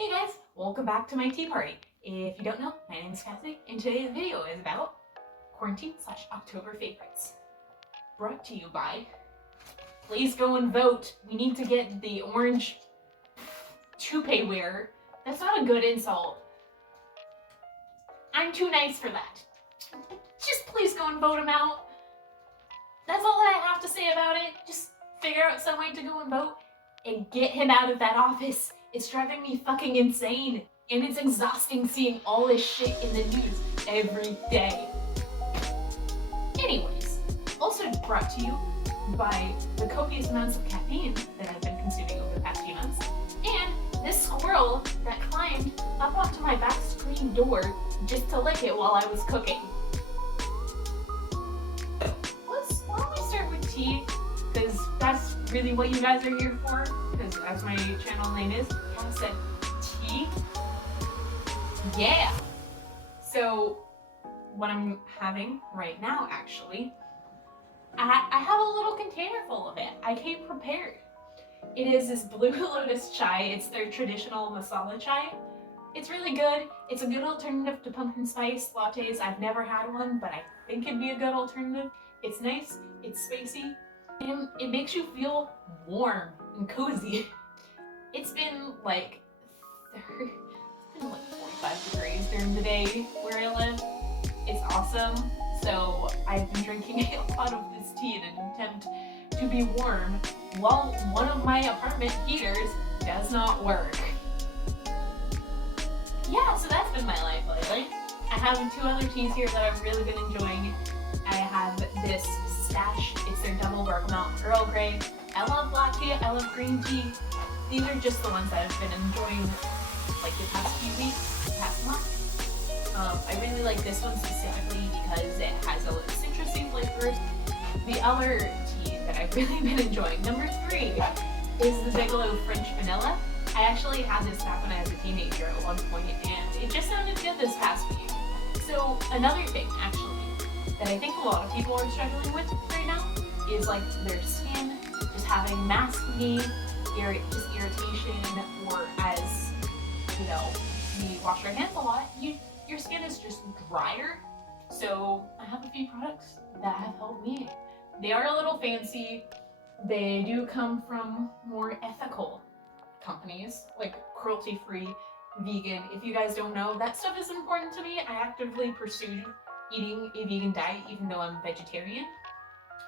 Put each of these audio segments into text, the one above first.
Hey guys, welcome back to my tea party. If you don't know, my name is Cassie, and today's video is about quarantine/October favorites. Brought to you by, please go and vote. We need to get the orange toupee wearer. That's not a good insult. I'm too nice for that. Just please go and vote him out. That's all I have to say about it. Just figure out some way to go and vote and get him out of that office. It's driving me fucking insane. And it's exhausting seeing all this shit in the news every day. Anyways, also brought to you by the copious amounts of caffeine that I've been consuming over the past few months, and this squirrel that climbed up onto my back screen door just to lick it while I was cooking. Why don't we start with tea, because that's really what you guys are here for, because as my channel name is, I said tea. Yeah! So, what I'm having right now, actually, I have a little container full of it. I came prepared. It is this Blue Lotus chai. It's their traditional masala chai. It's really good. It's a good alternative to pumpkin spice lattes. I've never had one, but I think it'd be a good alternative. It's nice, it's spicy, and it makes you feel warm and cozy. It's been like 45 degrees during the day where I live. It's awesome. So I've been drinking a lot of this tea in an attempt to be warm while one of my apartment heaters does not work. Yeah, so that's been my life lately. I have two other teas here that I've really been enjoying. I have this Stash. It's their double bergamot Earl Grey. I love black tea, I love green tea. These are just the ones that I've been enjoying like the past few weeks, the past month. I really like this one specifically because it has a citrusy flavors. The other tea that I've really been enjoying, number 3, is the Bigelow French Vanilla. I actually had this back when I was a teenager at one point, and it just sounded good this past week. So another thing, actually, that I think a lot of people are struggling with right now is like their skin just having maskne, just irritation, or as you know, we wash our hands a lot, your skin is just drier. So I have a few products that have helped me. They are a little fancy. They do come from more ethical companies, like cruelty-free, vegan. If you guys don't know, that stuff is important to me. I actively pursue eating a vegan diet even though I'm vegetarian.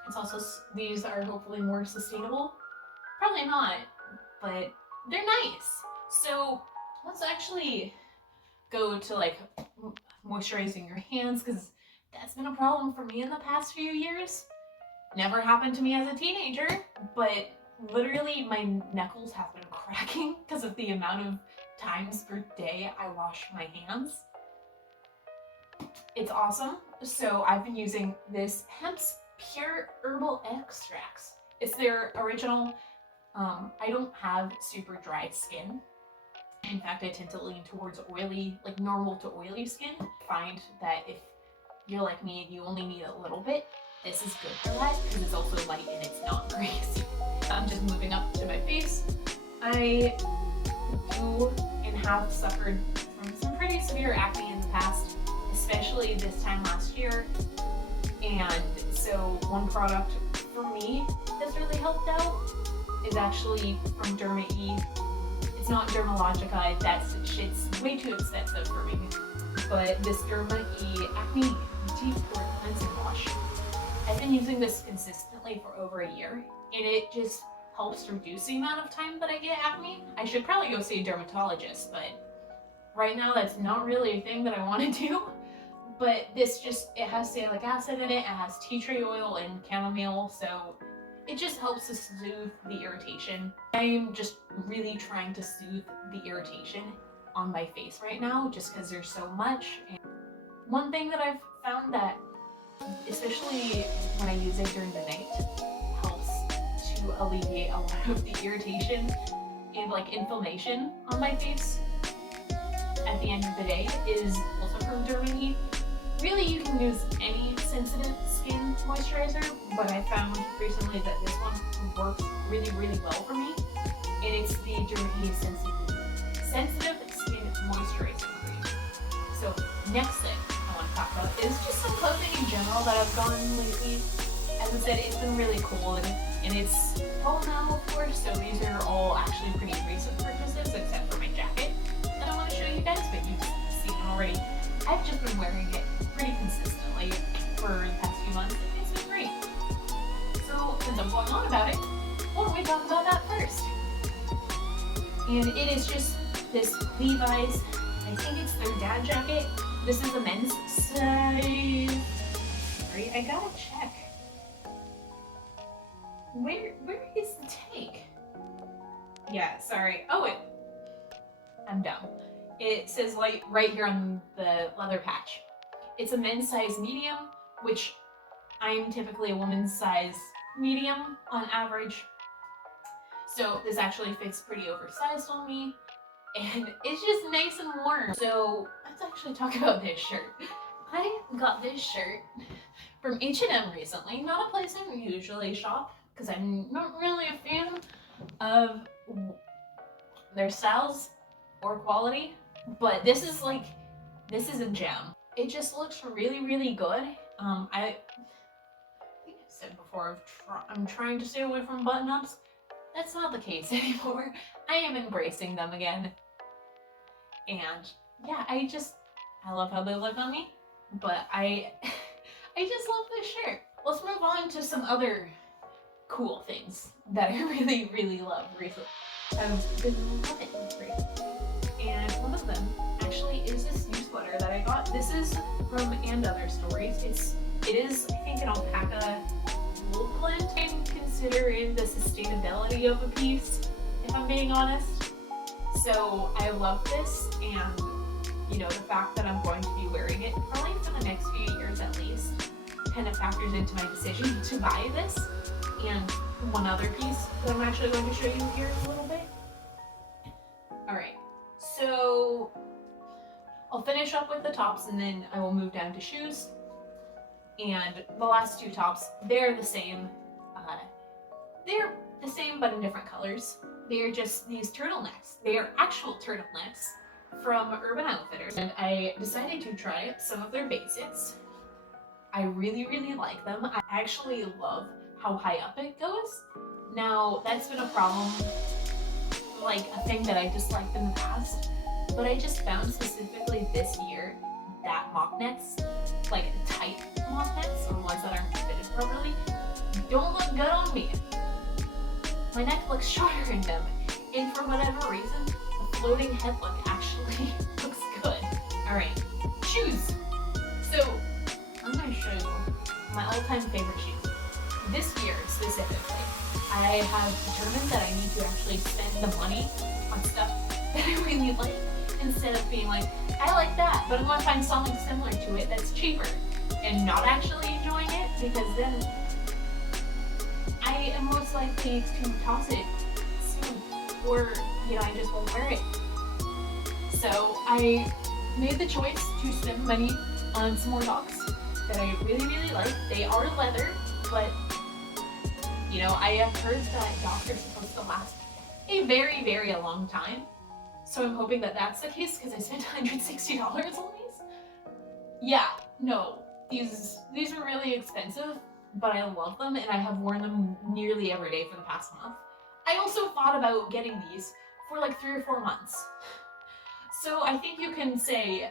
It's also, these are hopefully more sustainable. Probably not, but they're nice. So let's actually go to like moisturizing your hands, because that's been a problem for me in the past few years. Never happened to me as a teenager, but literally my knuckles have been cracking because of the amount of times per day I wash my hands. It's awesome. So I've been using this Hemp's Pure Herbal Extracts. It's their original. I don't have super dry skin. In fact, I tend to lean towards oily, like normal to oily skin. I find that if you're like me and you only need a little bit, this is good for that because it's also light and it's not greasy. I'm just moving up to my face. I do and have suffered from some pretty severe acne in the past, especially this time last year. And so one product for me that's really helped out is actually from Derma E. It's not Dermalogica, that shit's way too expensive for me. But this Derma E Acne Deep Pore Cleansing Wash, I've been using this consistently for over a year, and it just helps reduce the amount of time that I get acne. I should probably go see a dermatologist, but right now that's not really a thing that I want to do. But this just, it has salicylic acid in it, it has tea tree oil and chamomile, so it just helps to soothe the irritation. I'm just really trying to soothe the irritation on my face right now, just because there's so much. And one thing that I've found that, especially when I use it during the night, helps to alleviate a lot of the irritation and like inflammation on my face at the end of the day is also from Derma E. Really, you can use any sensitive skin moisturizer, but I found recently that this one works really, really well for me. And it's the Derma E Sensitive next thing I want to talk about is just some clothing in general that I've gotten lately. As I said, it's been really cold, and it's fall now, of course, so these are all actually pretty recent purchases, except for my jacket that I want to show you guys, but you've seen it already. I've just been wearing it pretty consistently for the past few months, and it's been great. So, since I'm going on about it, why don't we talk about that first? And it is just this Levi's, I think it's their dad jacket. This is a men's size. Sorry, I gotta check. Where is the tag? Yeah, sorry. Oh, I'm dumb. It says like right here on the leather patch. It's a men's size medium, which I'm typically a woman's size medium on average. So this actually fits pretty oversized on me, and it's just nice and warm. So let's actually talk about this shirt. I got this shirt from H&M recently, not a place I usually shop, because I'm not really a fan of their styles or quality, but this is a gem. It just looks really, really good. I think I've said before, I'm trying to stay away from button-ups. That's not the case anymore. I am embracing them again. And yeah, I love how they look on me, but I just love this shirt. Let's move on to some other cool things that I really, really love recently. I've been loving recently. And one of them actually is this new sweater that I got. This is from And Other Stories. It is, I think, an alpaca wool blend. I'm considering the sustainability of a piece, if I'm being honest. So I love this, and you know, the fact that I'm going to be wearing it probably for the next few years at least kind of factors into my decision to buy this. And one other piece that I'm actually going to show you here in a little bit. Alright, so I'll finish up with the tops and then I will move down to shoes. And the last two tops, they're the same. They're the same but in different colors. They're just these turtlenecks. They are actual turtlenecks from Urban Outfitters. And I decided to try some of their basics. I really, really like them. I actually love how high up it goes. Now, that's been a problem, like a thing that I disliked in the past, but I just found specifically this year that mock nets, like tight mock nets, or ones that aren't fitted properly, don't look good on me. My neck looks shorter in them, and for whatever reason, the floating head look actually looks good. Alright, shoes. So, I'm gonna show you my all-time favorite shoes. This year, specifically, I have determined that I need to actually spend the money on stuff that I really like, instead of being like, I like that, but I'm gonna find something similar to it that's cheaper, and not actually enjoying it, because then I am most likely to toss it soon, or, you know, I just won't wear it. So I made the choice to spend money on some more socks that I really, really like. They are leather, but you know, I have heard that socks are supposed to last a very, very long time. So I'm hoping that that's the case, because I spent $160 on these. Yeah, no, these were really expensive, but I love them, and I have worn them nearly every day for the past month. I also thought about getting these for like 3 or 4 months. So I think you can say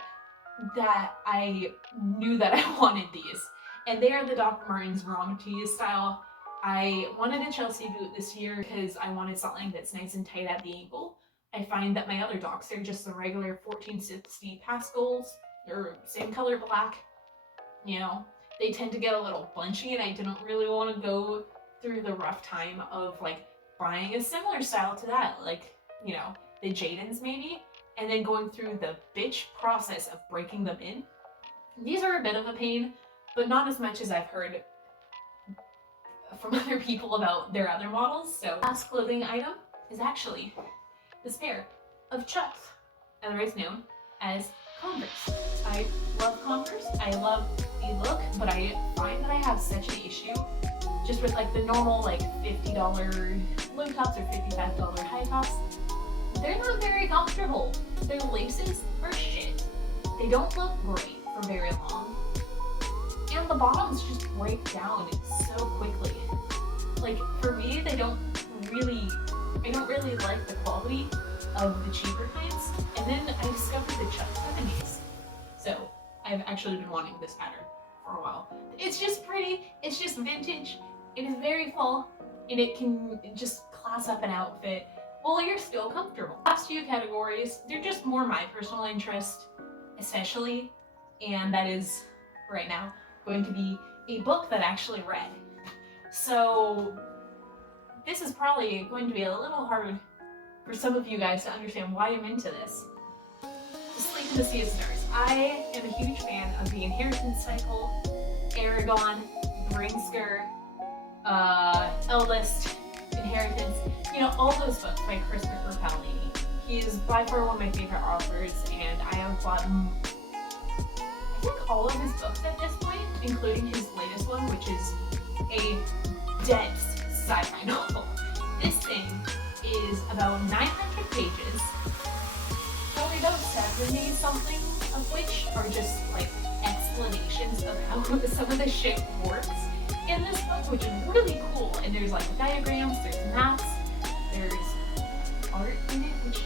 that I knew that I wanted these. And they are the Dr. Martens Romantee style. I wanted a Chelsea boot this year because I wanted something that's nice and tight at the ankle. I find that my other Docs are just the regular 1460 Pascals, or same color black. You know, they tend to get a little bunchy, and I didn't really want to go through the rough time of like buying a similar style to that, like, you know, the Jadens maybe, and then going through the bitch process of breaking them in. These are a bit of a pain, but not as much as I've heard from other people about their other models. So last clothing item is actually this pair of Chucks, otherwise known as Converse. I love Converse. I love the look, but I find that I have such an issue just with like the normal like $50 low tops or $55 high tops. They're not very comfortable. Their laces are shit. they don't look great for very long. And the bottoms just break down so quickly. Like for me, I don't really like the quality of the cheaper kinds. And then I discovered the Chuck 70s. So I've actually been wanting this pattern for a while. It's just pretty, it's just vintage, it is very fall, and it can just class up an outfit while you're still comfortable. Last few categories, they're just more my personal interest, especially, and that is right now going to be a book that I actually read. So this is probably going to be a little hard for some of you guys to understand why I'm into this. To Sleep in the Sea of Stars. I am a huge fan of The Inheritance Cycle, Aragon, Bringsker, Eldest, Inheritance, you know, all those books by Christopher Paolini. He is by far one of my favorite authors, and I have bought I think all of his books at this point, including his latest one, which is a dense sci-fi novel. This thing is about 900 pages, probably about 70 something of which are just like explanations of how some of the shit works in this book, which is really cool. And there's like diagrams, there's maps, there's art in it, which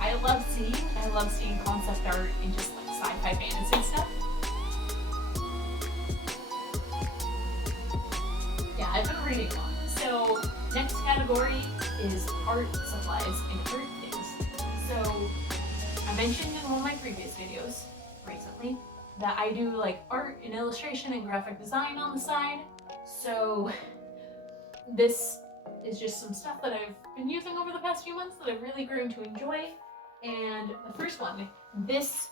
I love seeing. I love seeing concept art in just like sci-fi fantasy stuff. Yeah, I've been reading a lot. So next category is art supplies and art things. So I mentioned in one of my previous videos recently that I do like art and illustration and graphic design on the side. So this is just some stuff that I've been using over the past few months that I've really grown to enjoy. And the first one, this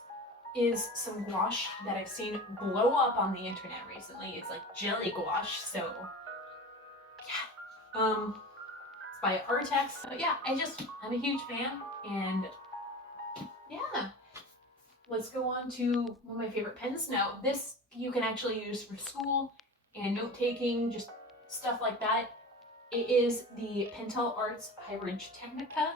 is some gouache that I've seen blow up on the internet recently. It's like jelly gouache, so yeah. It's by Artex. But yeah, I'm a huge fan, and yeah. Let's go on to one of my favorite pens. Now, this you can actually use for school and note-taking, just stuff like that. It is the Pentel Arts Hybrid Technica,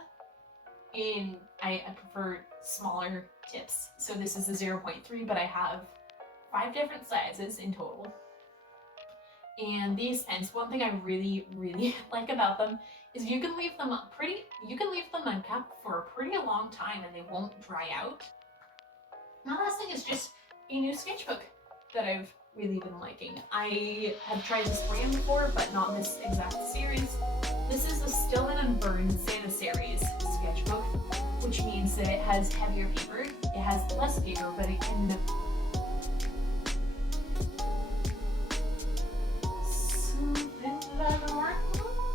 and I prefer smaller tips. So this is the 0.3, but I have 5 different sizes in total. And these pens, one thing I really, really like about them is you can leave them uncapped for a pretty long time and they won't dry out. My last thing is just a new sketchbook that I've really been liking. I have tried this brand before, but not this exact series. This is the Stillman and Burns Santa Series sketchbook, which means that it has heavier paper. It has less paper, but it can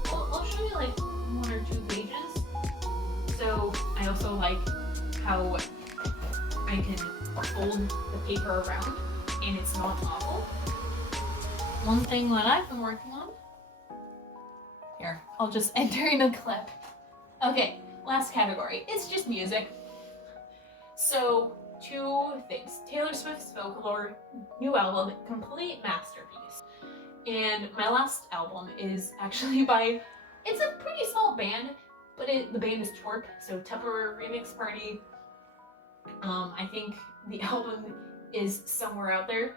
I'll show you like 1 or 2 pages. So I also like how I can fold the paper around and it's not awful. One thing that I've been working on, here, I'll just enter in a clip. Okay, last category, it's just music. So 2 things, Taylor Swift's Folklore new album, complete masterpiece. And my last album is actually by, it's a pretty small band, but the band is Twerp, so Tupperware Remix Party. I think the album is somewhere out there.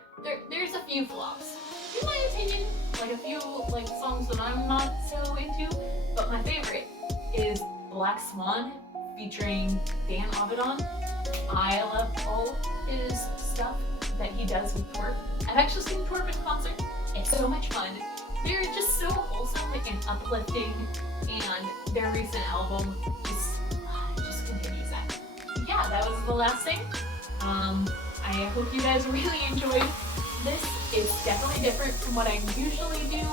There's a few flops, in my opinion, like a few like songs that I'm not so into, but my favorite is Black Swan featuring Dan Avedon. I love all his stuff that he does with Twerp. I've actually seen Twerp in concert. It's so much fun. They're just so wholesome and uplifting, and their recent album just continues that. Yeah, that was the last thing. I hope you guys really enjoyed this. It's definitely different from what I usually do,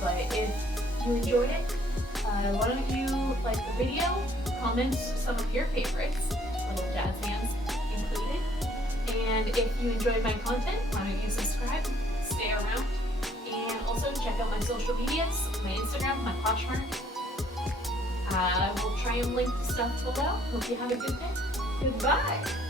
but if you enjoyed it, why don't you like the video, comment some of your favorites, little jazz hands included, and if you enjoyed my content, why don't you subscribe, stay around, and also check out my social medias, my Instagram, my Poshmark. I will try and link the stuff below. Hope you have a good day. Goodbye!